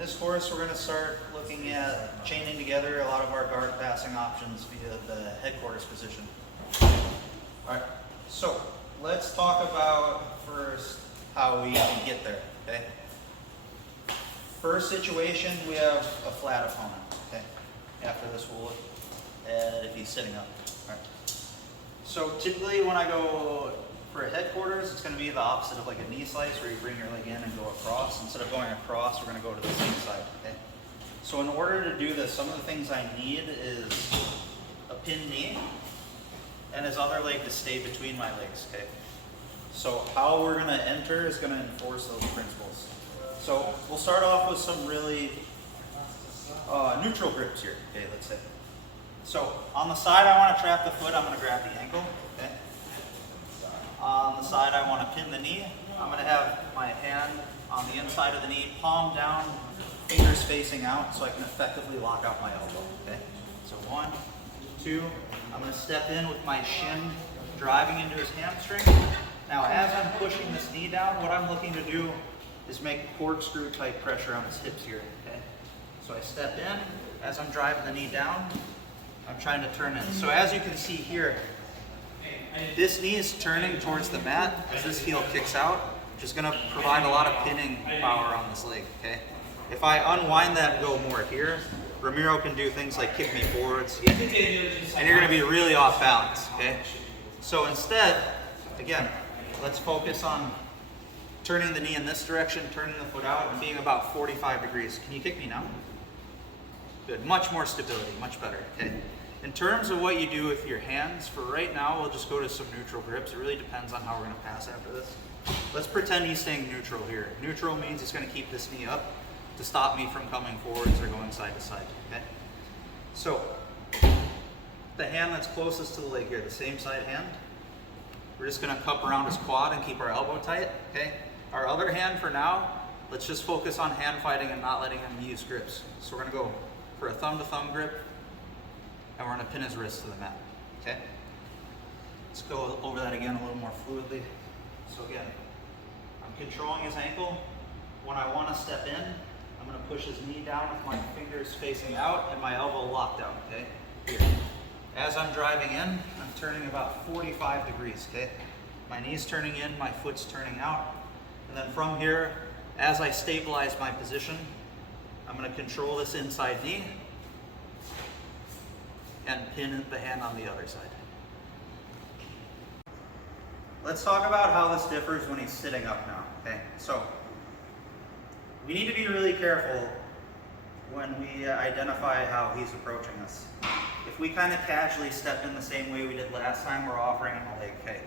this course, we're going to start looking at chaining together a lot of our guard passing options via the headquarters position. All right, so let's talk about first how we can get there, okay? First situation, we have a flat opponent, okay? After this, we'll look at if he's sitting up. All right. So typically when I go for a headquarters, it's going to be the opposite of like a knee slice where you bring your leg in and go across. Instead of going across, we're going to go to the same side, okay? So in order to do this, some of the things I need is a pinned knee and his other leg to stay between my legs, okay? So how we're going to enter is going to enforce those principles. So we'll start off with some really neutral grips here, okay, let's say. So on the side I want to trap the foot, I'm going to grab the ankle, okay? On the side I want to pin the knee. I'm going to have my hand on the inside of the knee, palm down, fingers facing out so I can effectively lock out my elbow, okay? So 1, 2, I'm going to step in with my shin driving into his hamstring. Now as I'm pushing this knee down, what I'm looking to do is make corkscrew type pressure on his hips here, okay? So I step in, as I'm driving the knee down, I'm trying to turn in. So as you can see here, this knee is turning towards the mat as this heel kicks out, which is going to provide a lot of pinning power on this leg, okay? If I unwind that and go more here, Ramiro can do things like kick me forwards, and you're going to be really off balance, okay? So instead, again, let's focus on turning the knee in this direction, turning the foot out, and being about 45 degrees. Can you kick me now? Good, much more stability, much better, okay? In terms of what you do with your hands, for right now, we'll just go to some neutral grips. It really depends on how we're going to pass after this. Let's pretend he's staying neutral here. Neutral means he's going to keep this knee up to stop me from coming forwards or going side to side, okay? So, the hand that's closest to the leg here, the same side hand, we're just going to cup around his quad and keep our elbow tight, okay? Our other hand for now, let's just focus on hand fighting and not letting him use grips. So we're going to go for a thumb to thumb grip, and we're going to pin his wrist to the mat, okay? Let's go over that again a little more fluidly. So again, I'm controlling his ankle. When I want to step in, I'm going to push his knee down with my fingers facing out and my elbow locked out, okay? Here. As I'm driving in, I'm turning about 45 degrees, okay? My knee's turning in, my foot's turning out. And then from here, as I stabilize my position, I'm going to control this inside knee and pin the hand on the other side. Let's talk about how this differs when he's sitting up now, okay? So, we need to be really careful when we identify how he's approaching us. If we kind of casually step in the same way we did last time, we're offering him a leg kick.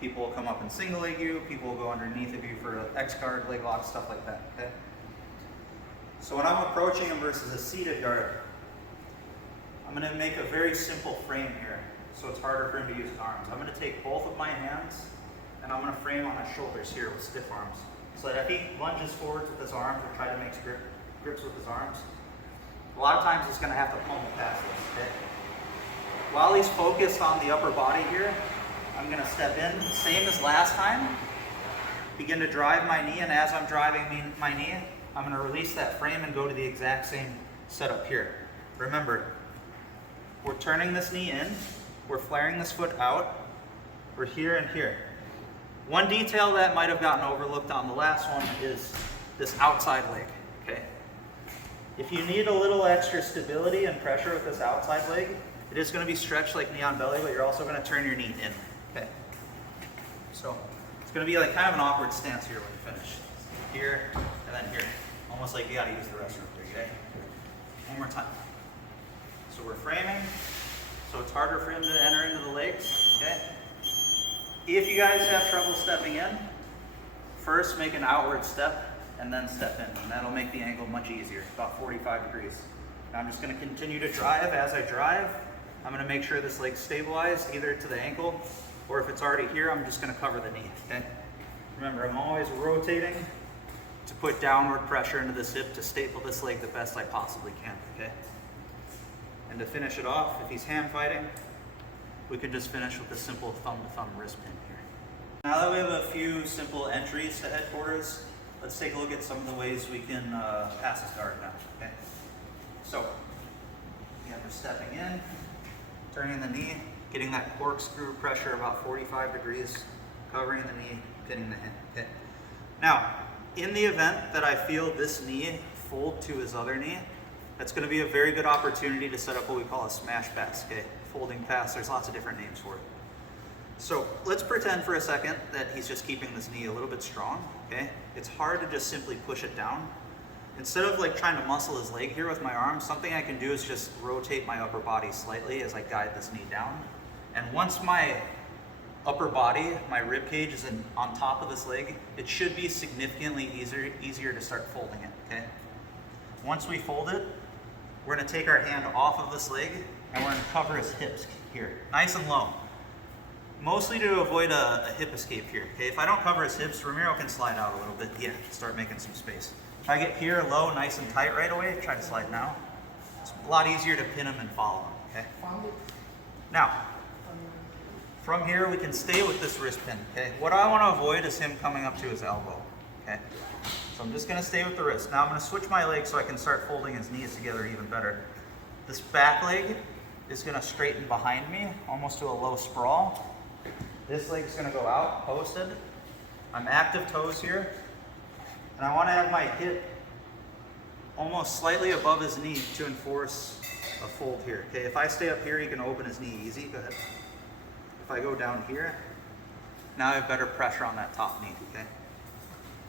People will come up and single leg you, people will go underneath of you for an X guard, leg lock, stuff like that, okay? So when I'm approaching him versus a seated guard, I'm going to make a very simple frame here, so it's harder for him to use his arms. I'm going to take both of my hands, and I'm going to frame on his shoulders here with stiff arms. So that if he lunges forwards with his arms or try to make grips with his arms, a lot of times he's going to have to pummel past this, okay? While he's focused on the upper body here, I'm going to step in, same as last time, begin to drive my knee, and as I'm driving my knee, I'm going to release that frame and go to the exact same setup here. Remember, we're turning this knee in, we're flaring this foot out, we're here and here. One detail that might have gotten overlooked on the last one is this outside leg, okay? If you need a little extra stability and pressure with this outside leg, it is going to be stretched like knee on belly, but you're also going to turn your knee in, okay? So it's going to be like kind of an awkward stance here when you finish. Here and then here, almost like you got to use the restroom, okay? One more time. So we're framing, so it's harder for him to enter into the legs, okay? If you guys have trouble stepping in, first make an outward step and then step in, and that'll make the angle much easier, about 45 degrees. Now I'm just going to continue to drive. As I drive, I'm going to make sure this leg's stabilized either to the ankle, or if it's already here, I'm just going to cover the knee, okay? Remember, I'm always rotating to put downward pressure into this hip to staple this leg the best I possibly can, okay? And to finish it off, if he's hand fighting, we can just finish with a simple thumb to thumb wrist pin here. Now that we have a few simple entries to headquarters, let's take a look at some of the ways we can pass this guard now, okay? So, again, we're stepping in, turning the knee, getting that corkscrew pressure about 45 degrees, covering the knee, pinning the hand, okay? Now, in the event that I feel this knee fold to his other knee, that's gonna be a very good opportunity to set up what we call a smash pass, okay? Folding pass, there's lots of different names for it. So let's pretend for a second that he's just keeping this knee a little bit strong, okay? It's hard to just simply push it down. Instead of like trying to muscle his leg here with my arm, something I can do is just rotate my upper body slightly as I guide this knee down. And once my upper body, my rib cage is on top of this leg, it should be significantly easier to start folding it, okay? Once we fold it, we're gonna take our hand off of this leg and we're gonna cover his hips here, nice and low. Mostly to avoid a hip escape here, okay? If I don't cover his hips, Ramiro can slide out a little bit, yeah, start making some space. If I get here low, nice and tight right away, try to slide now. It's a lot easier to pin him and follow him, okay? Now, from here we can stay with this wrist pin, okay? What I want to avoid is him coming up to his elbow, okay? So I'm just gonna stay with the wrist. Now I'm gonna switch my leg so I can start folding his knees together even better. This back leg is gonna straighten behind me, almost to a low sprawl. This leg's gonna go out, posted. I'm active toes here. And I wanna have my hip almost slightly above his knee to enforce a fold here. Okay, if I stay up here, he can open his knee easy, go ahead. If I go down here, now I have better pressure on that top knee, okay?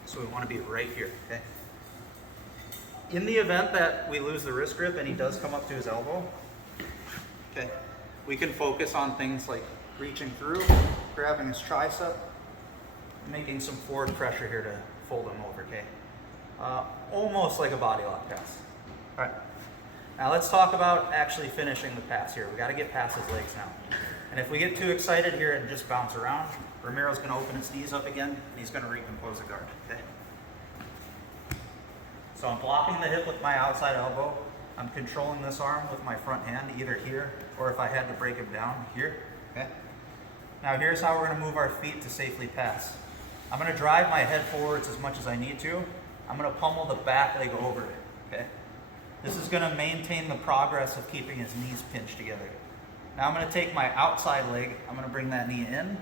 So we wanna be right here, okay? In the event that we lose the wrist grip and he does come up to his elbow, okay, we can focus on things like reaching through, grabbing his tricep, making some forward pressure here to fold him over, okay? Almost like a body lock pass. All right, now let's talk about actually finishing the pass here. We gotta get past his legs now. And if we get too excited here and just bounce around, Ramiro's gonna open his knees up again, and he's gonna recompose the guard, okay? So I'm blocking the hip with my outside elbow. I'm controlling this arm with my front hand, either here, or if I had to break him down, here, okay? Now here's how we're gonna move our feet to safely pass. I'm gonna drive my head forwards as much as I need to. I'm gonna pummel the back leg over, okay? This is gonna maintain the progress of keeping his knees pinched together. Now I'm gonna take my outside leg, I'm gonna bring that knee in.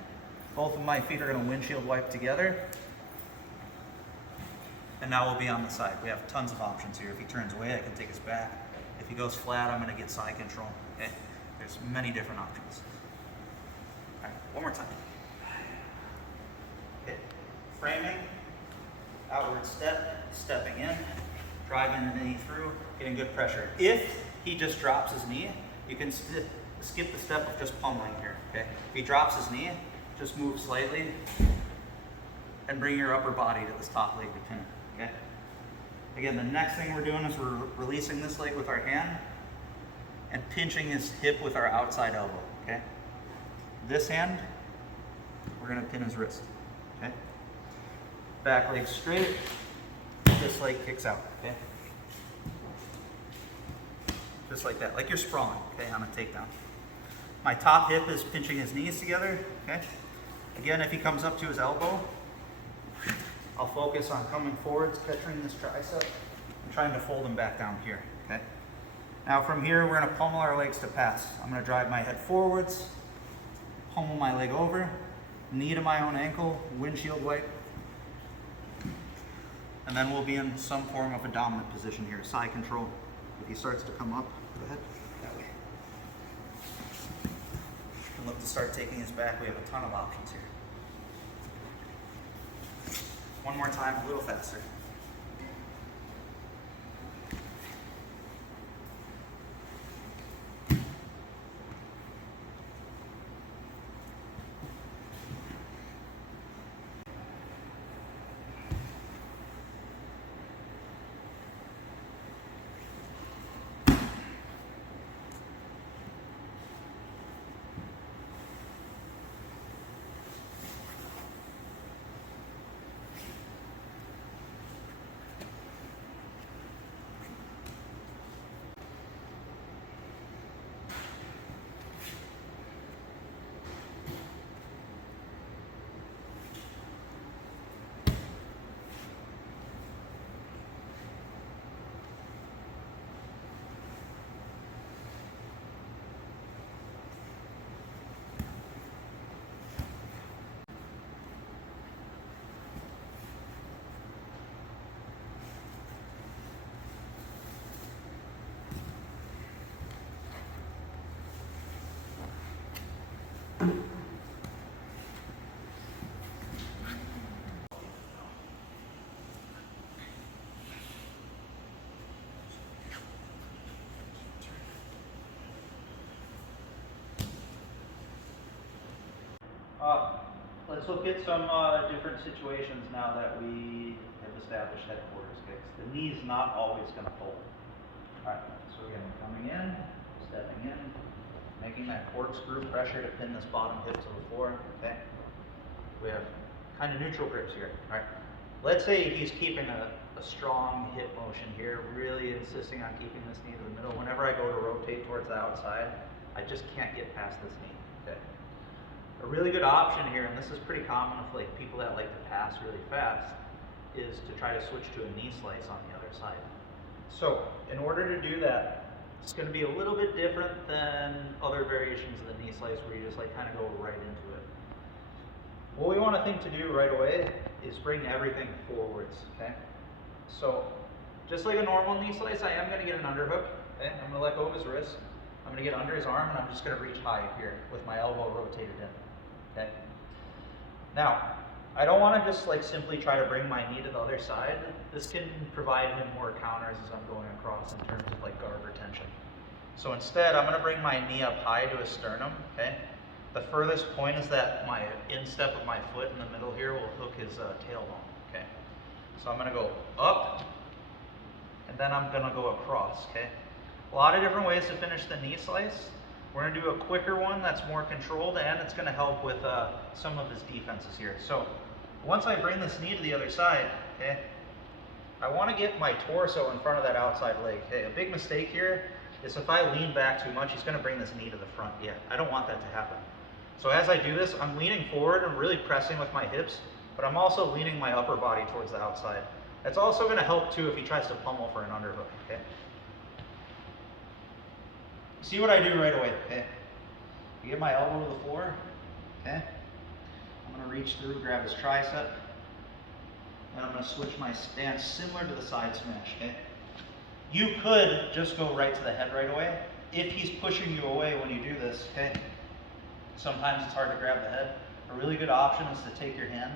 Both of my feet are gonna windshield wipe together. And now we'll be on the side. We have tons of options here. If he turns away, I can take his back. If he goes flat, I'm gonna get side control, okay? There's many different options. All right, one more time. Okay, framing, outward step, stepping in, driving the knee through, getting good pressure. If he just drops his knee, you can skip the step of just pummeling here, okay? If he drops his knee, just move slightly and bring your upper body to this top leg to pin it, okay? Again, the next thing we're doing is we're releasing this leg with our hand and pinching his hip with our outside elbow, okay? This hand, we're gonna pin his wrist, okay? Back leg straight, this leg kicks out, okay? Just like that, like you're sprawling, okay, on a takedown. My top hip is pinching his knees together, okay? Again, if he comes up to his elbow, I'll focus on coming forwards, catching this tricep, and trying to fold him back down here, okay? Now from here, we're gonna pummel our legs to pass. I'm gonna drive my head forwards, pummel my leg over, knee to my own ankle, windshield wipe, and then we'll be in some form of a dominant position here, side control. If he starts to come up, go ahead, that way. And look to start taking his back. We have a ton of options here. One more time, a little faster. Uh, let's look at some different situations now that we have established headquarters. Okay, 'cause the knee's not always going to fold. All right, so again, coming in, stepping in, making that corkscrew pressure to pin this bottom hip to the floor. Okay, we have kind of neutral grips here. All right, let's say he's keeping a strong hip motion here, really insisting on keeping this knee to the middle. Whenever I go to rotate towards the outside, I just can't get past this knee. Okay. A really good option here, and this is pretty common with like people that like to pass really fast, is to try to switch to a knee slice on the other side. So in order to do that, it's going to be a little bit different than other variations of the knee slice where you just like kind of go right into it. What we want to think to do right away is bring everything forwards, okay? So just like a normal knee slice, I am going to get an underhook, okay? I'm going to let go of his wrist. I'm going to get under his arm, and I'm just going to reach high here with my elbow rotated in, okay? Now, I don't want to just like simply try to bring my knee to the other side. This can provide him more counters as I'm going across in terms of like guard retention. So instead, I'm going to bring my knee up high to his sternum, okay? The furthest point is that my instep of my foot in the middle here will hook his tailbone, okay? So I'm going to go up, and then I'm going to go across, okay? A lot of different ways to finish the knee slice. We're going to do a quicker one that's more controlled, and it's going to help with some of his defenses here. So once I bring this knee to the other side, okay, I want to get my torso in front of that outside leg. Okay, a big mistake here is if I lean back too much, he's going to bring this knee to the front. Yeah, I don't want that to happen. So as I do this, I'm leaning forward and really pressing with my hips, but I'm also leaning my upper body towards the outside. That's also going to help too if he tries to pummel for an underhook, okay? See what I do right away, okay? I get my elbow to the floor, okay? I'm going to reach through, grab his tricep, and I'm going to switch my stance similar to the side smash, okay? You could just go right to the head right away. If he's pushing you away when you do this, okay? Sometimes it's hard to grab the head. A really good option is to take your hand,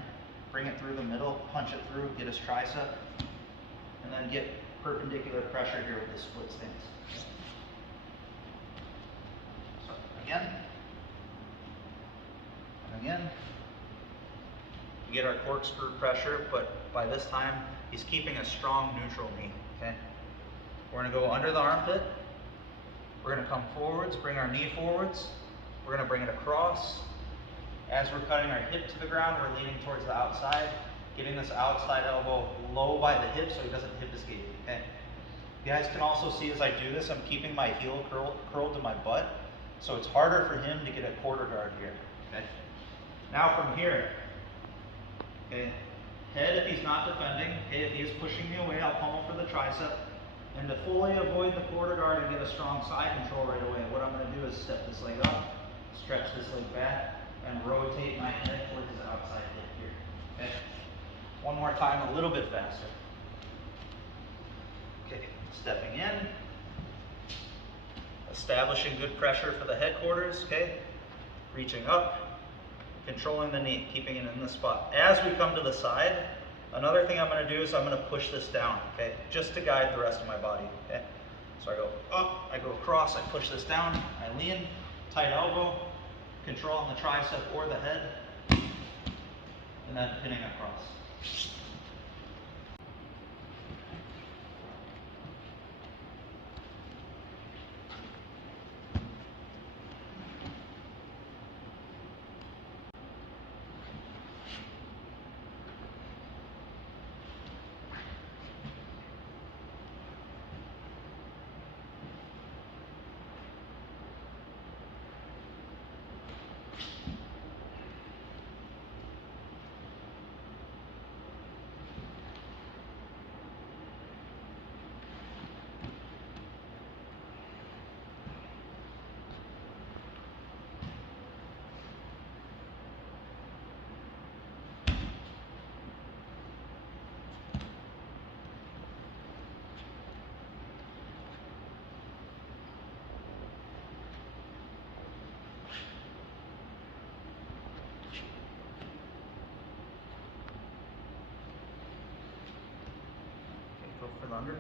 bring it through the middle, punch it through, get his tricep, and then get perpendicular pressure here with the split stance. So again, coming in. We get our corkscrew pressure, but by this time, he's keeping a strong neutral knee, okay? We're gonna go under the armpit. We're gonna come forwards, bring our knee forwards. We're going to bring it across. As we're cutting our hip to the ground, we're leaning towards the outside, getting this outside elbow low by the hip so he doesn't hip escape, okay? You guys can also see as I do this, I'm keeping my heel curled to my butt, so it's harder for him to get a quarter guard here, okay? Now from here, okay, head if he's not defending, okay, if he is pushing me away, I'll pummel for the tricep. And to fully avoid the quarter guard and get a strong side control right away, what I'm going to do is step this leg up, stretch this leg back, and rotate my head towards his outside hip here. Okay? One more time, a little bit faster. Okay, stepping in, establishing good pressure for the headquarters, okay? Reaching up, controlling the knee, keeping it in the spot. As we come to the side, another thing I'm going to do is I'm going to push this down, okay, just to guide the rest of my body, okay? So I go up, I go across, I push this down, I lean, tight elbow, control on the tricep or the head, and then pinning across. For the underhook.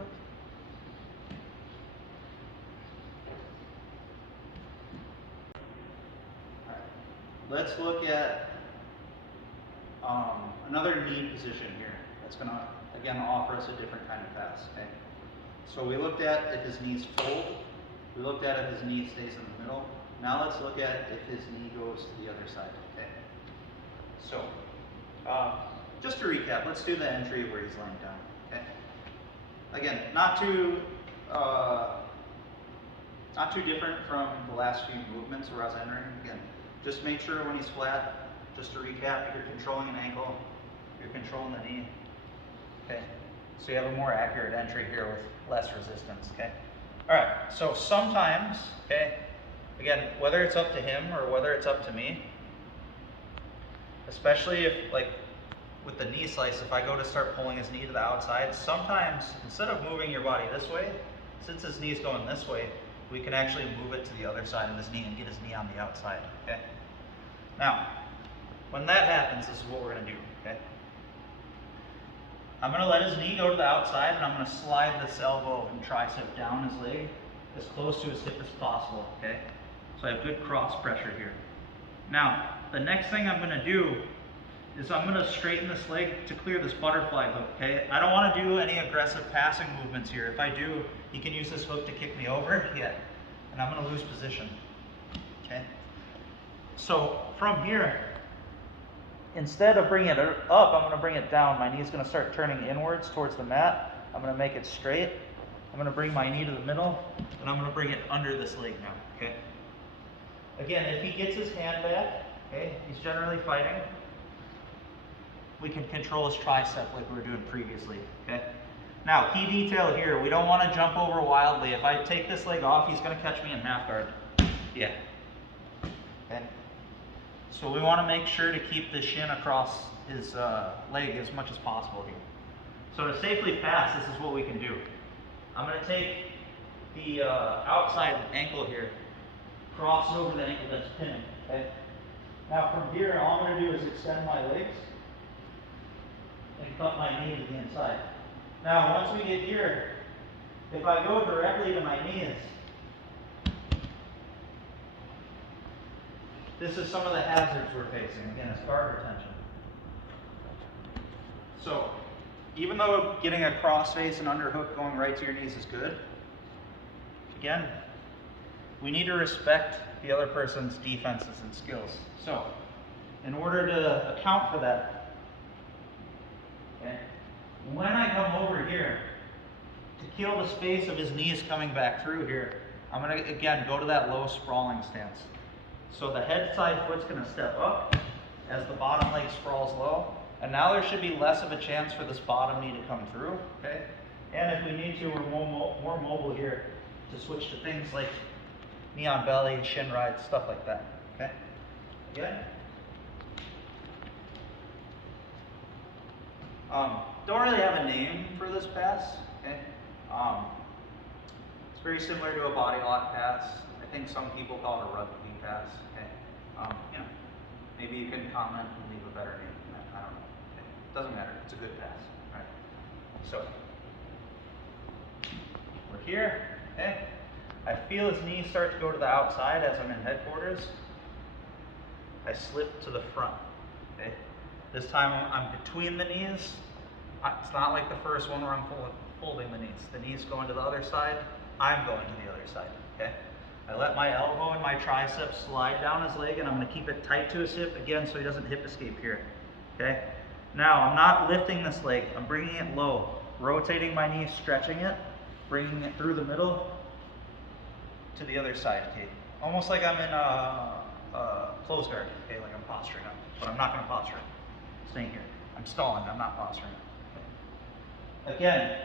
All right. Let's look at another knee position here. That's going to, again, offer us a different kind of pass. Okay. So we looked at if his knees fold. We looked at if his knee stays in the middle. Now let's look at if his knee goes to the other side. Okay. So just to recap, let's do the entry where he's laying down. Okay. Again, not too different from the last few movements where I was entering. Again, just make sure when he's flat. Just to recap, you're controlling an ankle, you're controlling the knee. Okay. So you have a more accurate entry here with less resistance. Okay. All right. So sometimes, okay, again, whether it's up to him or whether it's up to me, especially if, like, with the knee slice, if I go to start pulling his knee to the outside, sometimes instead of moving your body this way, since his knee's going this way, we can actually move it to the other side of his knee and get his knee on the outside. Okay. Now, when that happens, this is what we're going to do. Okay. I'm going to let his knee go to the outside, and I'm going to slide this elbow and tricep down his leg as close to his hip as possible. Okay. So I have good cross pressure here. Now, the next thing I'm going to do is I'm going to straighten this leg to clear this butterfly hook. Okay. I don't want to do any aggressive passing movements here. If I do, he can use this hook to kick me over. Yeah. And I'm going to lose position. Okay. So from here, instead of bringing it up, I'm going to bring it down. My knee's going to start turning inwards towards the mat. I'm going to make it straight. I'm going to bring my knee to the middle, and I'm going to bring it under this leg now. Okay. Again, if he gets his hand back, okay, he's generally fighting. We can control his tricep like we were doing previously. Okay. Now, key detail here: we don't want to jump over wildly. If I take this leg off, he's going to catch me in half guard. Yeah. Okay. So we want to make sure to keep the shin across his leg as much as possible here. So to safely pass, this is what we can do. I'm going to take the outside ankle here, cross it over the ankle that's pinning. Okay. Now from here, all I'm going to do is extend my legs and cut my knee to the inside. Now once we get here, if I go directly to my knees, this is some of the hazards we're facing. Again, it's guard retention. So, even though getting a crossface and underhook going right to your knees is good, again, we need to respect the other person's defenses and skills. So, in order to account for that, okay, when I come over here, to kill the space of his knees coming back through here, I'm going to, again, go to that low sprawling stance. So the head side foot's going to step up as the bottom leg sprawls low. And now there should be less of a chance for this bottom knee to come through. Okay. And if we need to, we're more mobile here to switch to things like knee on belly, shin rides, stuff like that. Okay. Again. Don't really have a name for this pass. Okay. It's very similar to a body lock pass. I think some people call it a rugby pass. Okay. You know, maybe you can comment and leave a better name than that. I don't know. Okay. Doesn't matter. It's a good pass. All right. So we're here. Okay. I feel his knees start to go to the outside as I'm in headquarters. I slip to the front. Okay. This time I'm between the knees. It's not like the first one where I'm folding the knees. The knees going to the other side. I'm going to the other side. Okay. I let my elbow and my tricep slide down his leg, and I'm going to keep it tight to his hip again so he doesn't hip escape here. Okay. Now I'm not lifting this leg. I'm bringing it low, rotating my knee, stretching it, bringing it through the middle to the other side. Okay. Almost like I'm in a close guard. Okay. Like I'm posturing up, but I'm not going to posture. Staying here. I'm stalling. I'm not posturing. Okay. Again.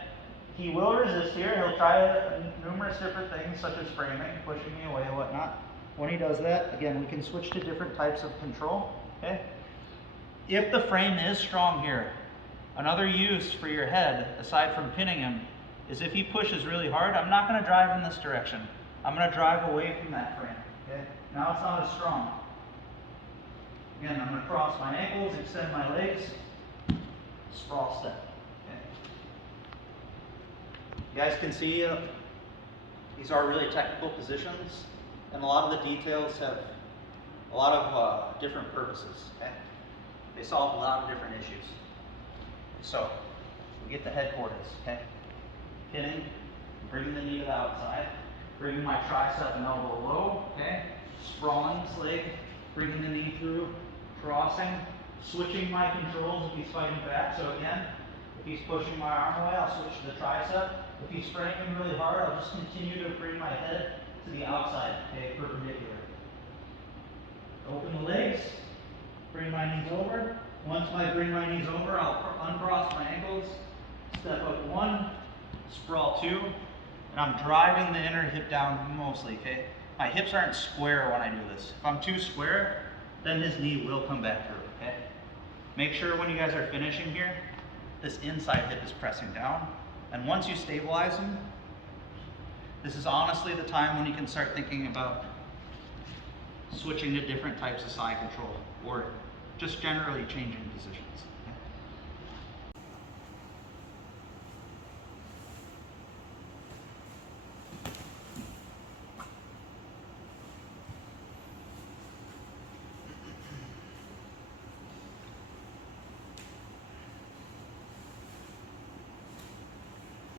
He will resist here. He'll try numerous different things such as framing, pushing me away, whatnot. When he does that, again, we can switch to different types of control. Okay. If the frame is strong here, another use for your head, aside from pinning him, is if he pushes really hard, I'm not going to drive in this direction. I'm going to drive away from that frame. Okay. Now it's not as strong. Again, I'm going to cross my ankles, extend my legs, sprawl step. You guys can see these are really technical positions, and a lot of the details have a lot of different purposes. Okay? They solve a lot of different issues. So, we get to headquarters, okay? Pinning, bringing the knee to the outside, bringing my tricep and elbow low, okay? Sprawling this leg, bringing the knee through, crossing, switching my controls if he's fighting back. So again, if he's pushing my arm away, I'll switch to the tricep. If he's spraying really hard, I'll just continue to bring my head to the outside, okay, perpendicular. Open the legs, bring my knees over. Once I bring my knees over, I'll uncross my ankles, step up 1, sprawl 2, and I'm driving the inner hip down mostly, okay? My hips aren't square when I do this. If I'm too square, then his knee will come back through, okay? Make sure when you guys are finishing here, this inside hip is pressing down. And once you stabilize him, this is honestly the time when you can start thinking about switching to different types of side control or just generally changing positions.